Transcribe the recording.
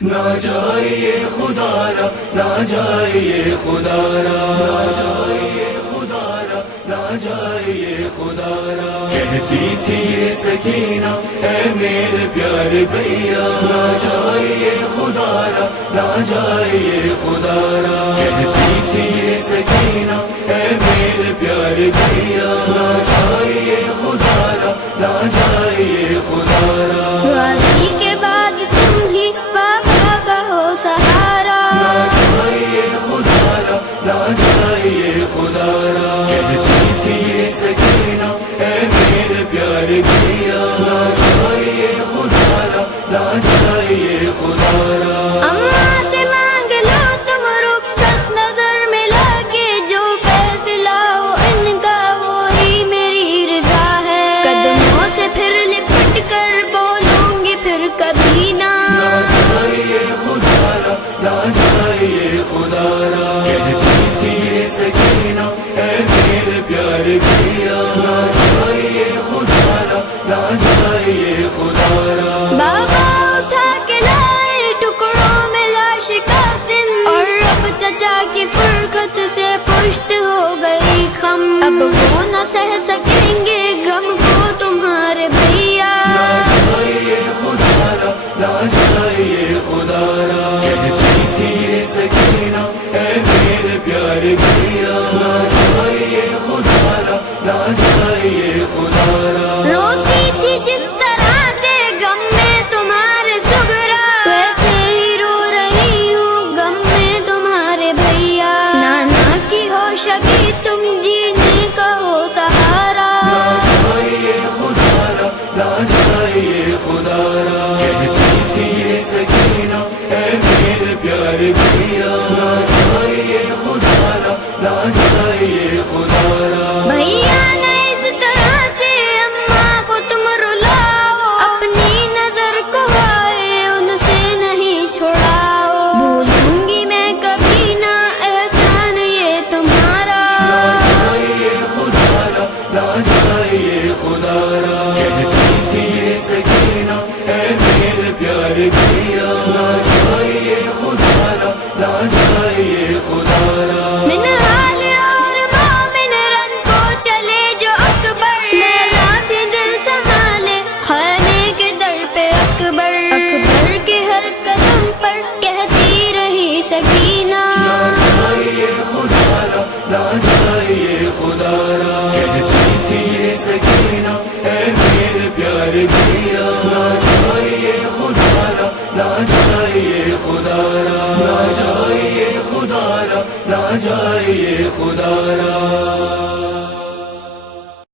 نہ جائیے خدا را، نہ جائیے خدا را، نہ جائیے خدا را، نہ جائیے خدا را۔ کہتی تھی یہ سکینہ اے میرے پیارے بھیا، نہ جائیے خدا را، نہ جائیے خدا را۔ کہتی تھی یہ سکینہ اے میرے پیارے بھیا، نہ جائیے خدا را، نہ جائیے خدا را۔ غازی کے بعد تم ہی بابا کا ہو سہارا، نہ جائیے خدا را، نہ جائیے خدا را۔ کہتی تھی یہ سکینہ اے میرے پیارے بھیا، نہ جائیے خدا را، نہ جائیے خدا را۔ اماں سے مانگ لو تم رخصت، نظر ملا کے جو فیصلہ ہو ان کا وہی میری رضا ہے۔ قدموں سے پھر لپٹ کر بولوں گی پھر کبھی نہ، نہ جائیے خدا را، نہ جائیے خدا را۔ کہتی تھی یہ سکینہ اے میرے پیارے بھیا، نہ جائیے خدا را، نہ جائیے خدا را۔ بابا اٹھا کے لائے ٹکڑوں میں لاش قاسم، اور اب چچا کی فرقت سے پشت ہو گئی خم۔ اب وہ نہ سہ سکیں گے غم کو تمہارے بھیا، نہ جائیے خدا را، نہ جائیے خدا را۔ کہتی تھی یہ سکینہ اے میرے پیارے بھیا، نہ جائیے خدا را، نہ جائیے خدا را۔ روتی تھی جس طرح سے غم میں تمہارے سغرا، ویسے ہی رو رہی ہوں غم میں تمہارے بھیا۔ نانا کی ہو شبی تم جینے کا ہو سہارا، نہ جائیے خدا را، نہ جائیے خدا را۔ کہتی تھی یہ سکینہ اے میرے پیارے بھیا، نہ جائیے خدا را، نہ جائیے خدا را۔ بھیا نہ اس طرح سے اماں کو تم رلاؤ، اپنی نظر کو آئے ان سے نہیں چھڑاؤ۔ بھولوں گی میں کبھی نہ احسان یہ تمہارا، نہ جائیے خدا را، نہ جائیے خدا را۔ کہتی تھی یہ سکینہ اے میرے پیارے بھیا، نہ جائیے خدا را، نہ جائیے خدا را۔ منہال اور مومن رن کو چلے جو اکبر، لیلا تھی دل سنبھالے خانے کے در پہ اکبر۔ اکبر کے ہر قدم پر کہتی رہی سکینہ، نہ جائیے خدا را، نہ جائیے خدا را۔ کہتی تھی یہ سکینہ اے میرے پیارے بھیا، نہ جائیے خدا را، نہ جائیے خدا را۔ نہ جائیے خدا را، نہ جائیے خدا را۔